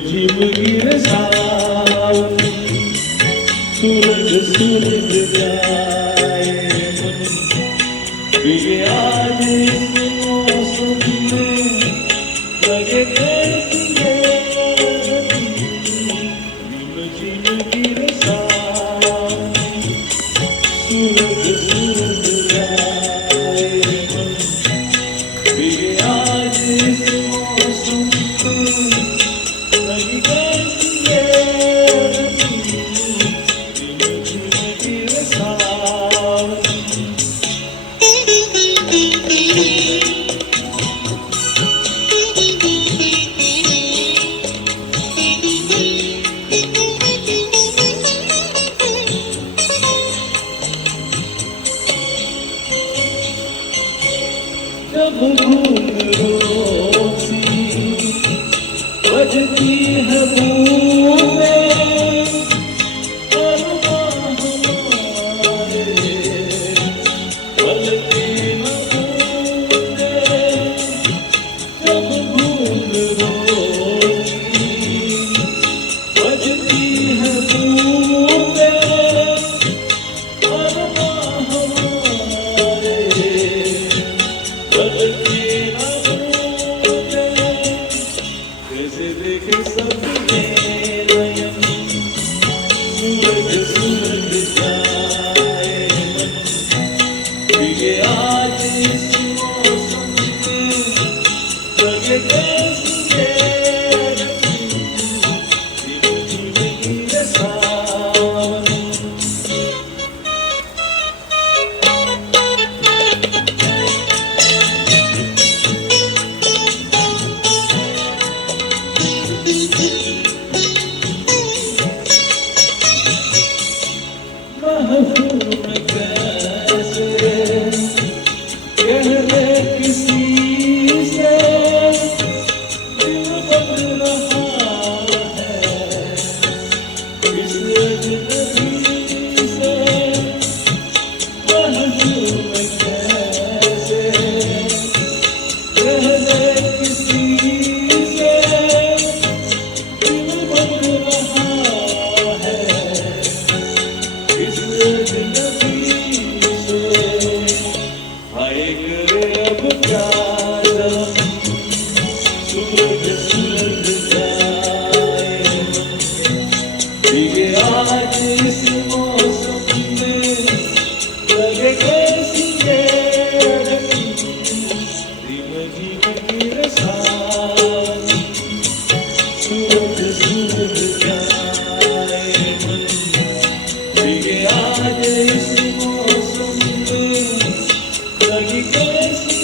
झिम गिर सावनी सूरज सूरज जाए मन भीगे आज इस मौसम में लगे कैसी है झिम झिम गिर सावनी सूरज सूरज जाए मन भीगे आज इस मौसम में लगे कैसी है झिम झिम गिर सावनी जब घूम रोती बजती है बूंदें अरमां हमारे पलके न बूंदें जब घूम रोती बजती है बूंदें अरमां हमारे कैसे देखे सबके नयन सूरज सूरज जाए मन भीगे आज इस मौसम में लगे कैसी है झिम झिम गिर सावनी महफूम कैसे कह दे किसी से दिल बन रहा है इस अजनबी से महफूम कैसे कह दे किसी से दिल बन रहा है इस अजनबी से हाय करे अब क्या जलम सूरज सूरज जाए भीगे आज इस मौसम में लगे कैसी है झिम झिम गिर सावनी सूरज सूरज जाए मन भीगे आज इस मौसम में लगी कैसी